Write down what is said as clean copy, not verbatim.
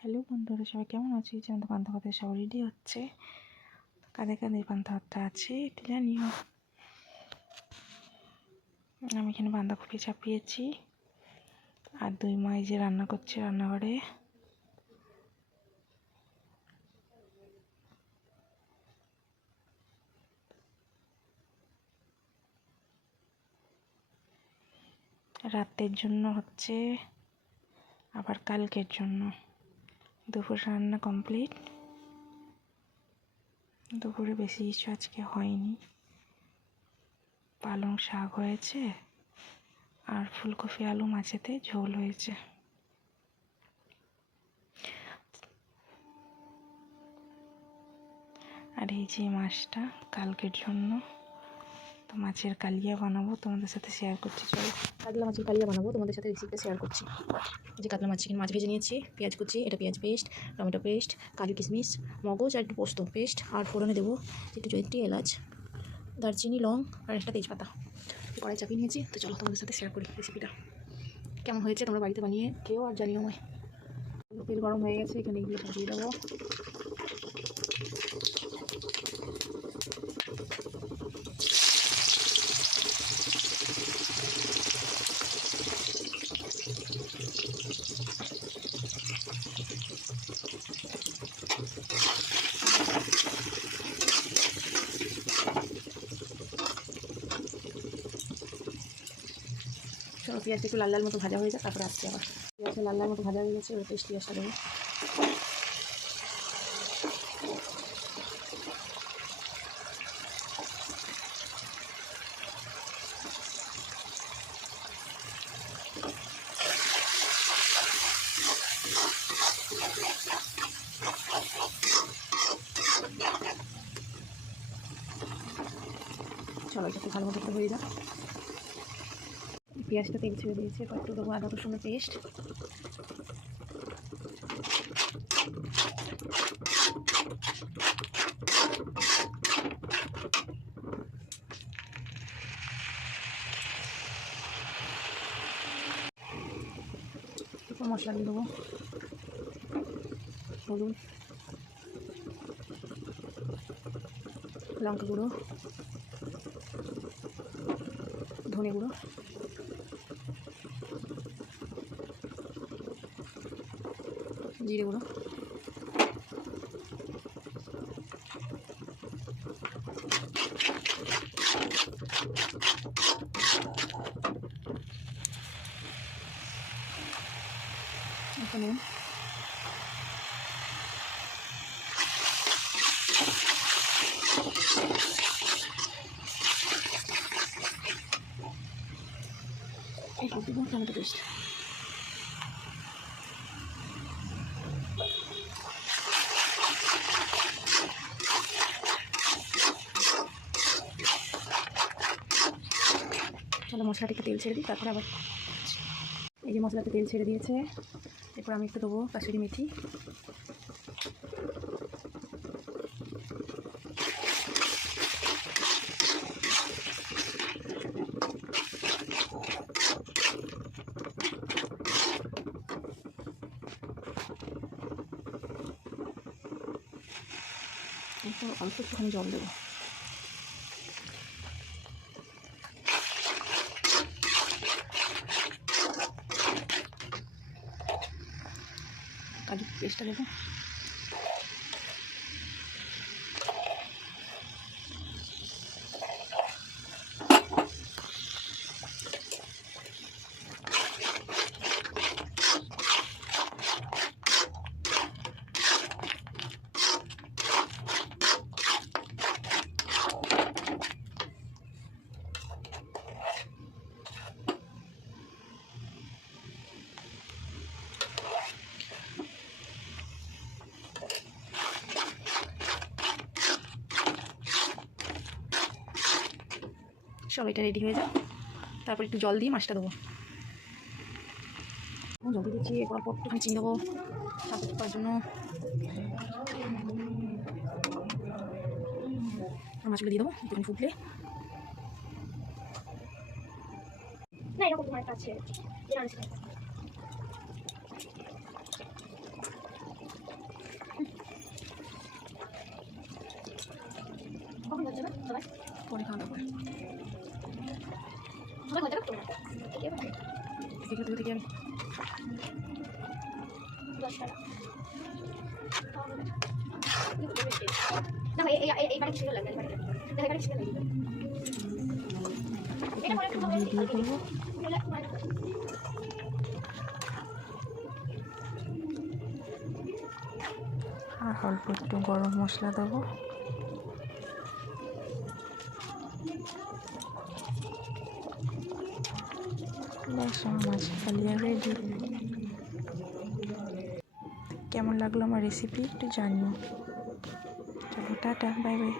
Hello বন্ধুরা, সবাই কেমন আছো? এই যে আমাদের পান্তা ভাতের সব রেডি হচ্ছে। কাঁধে কাঁধে পান্তা ভাতটা আছে একটু জানিও। আমি এখানে বাঁধাকপি চাপিয়েছি আর দুই মা এই যে রান্না করছে রান্নাঘরে। রাতের জন্য হচ্ছে, আবার কালকের জন্য। দুপুর রান্না কমপ্লিট। দুপুরে বেশি কিছু আজকে হয়নি, পালং শাক হয়েছে আর ফুলকপি আলু মাছেতে ঝোল হয়েছে। আর এই যে মাছটা কালকের জন্য, তো মাছের কালিয়া বানাবো, তোমাদের সাথে শেয়ার করছি। চলো, কাতলা মাছের কালিয়া বানাবো, তোমাদের সাথে রেসিপিটা শেয়ার করছি। যে কাতলা মাছ ভেজে নিয়েছি, পেঁয়াজ কুচি, এটা পেঁয়াজ পেস্ট, টমেটো পেস্ট, কাজু কিশমিশ, মগজ আর একটু পোস্ত পেস্ট, আর ফোড়নে দেবো একটু জয়িত্রী, এলাচ, দারচিনি, লং আর একটা তেজপাতা। কড়াই চাপিয়ে নিয়েছি। তো চলো তোমাদের সাথে শেয়ার করি রেসিপিটা কেমন হয়েছে। তোমরা বাড়িতে বানিয়ে খেও আর জানিও আমায়। তেল গরম হয়ে গেছে, এখানে এগুলো দিয়ে দেবো। চলো পেঁয়াজটা একটু লাল লাল মতো ভাজা হয়ে যায়, তারপরে আসছে আবার। পেঁয়াজটা লাল লাল মতো ভাজা হয়ে গেছে, ওই পেস্ট পেঁয়াজটা দেবো। চলো একটু ভালো মতো হয়ে যাক। পেঁয়াজটা তেল ছেড়ে দিয়েছে, এবার একটু দেবো আদা রসুনের পেস্ট। এরপর মশলা দিয়ে দেবো হলুদ, লঙ্কা গুঁড়ো, ধনে গুঁড়ো, জিরে গুঁড়ো, নুন, এরপর দেবো টমেটো পেস্ট। চলো মশলাটা একটু তেল ছেড়ে দিই, তারপরে আবার এই যে মশলাতে তেল ছেড়ে দিয়েছে। এরপর আমি একটু দেবো কাসুরি মেথি, এরপর অল্প একটুখানি জল দেবো। কাজু পেস্টটা দেবো। সব এটা রেডি হয়ে যায়, তারপর একটু জল দিয়ে মাছটা দেবো। জল দিয়ে দিচ্ছি, এরপর একটুখানি চিনি দেবো করার জন্য। মাছগুলো দিয়ে দেবো একটুখানি ফুটলে। না এরকম তোমার কাছে থেকে দিয়ে দেবো। আর অল্প একটু গরম মশলা দেবো। ব্যাস আমার মাছের কালিয়া রেডি। কেমন লাগলো আমার রেসিপি একটু জানিও। চলো টাটা, বাই বাই।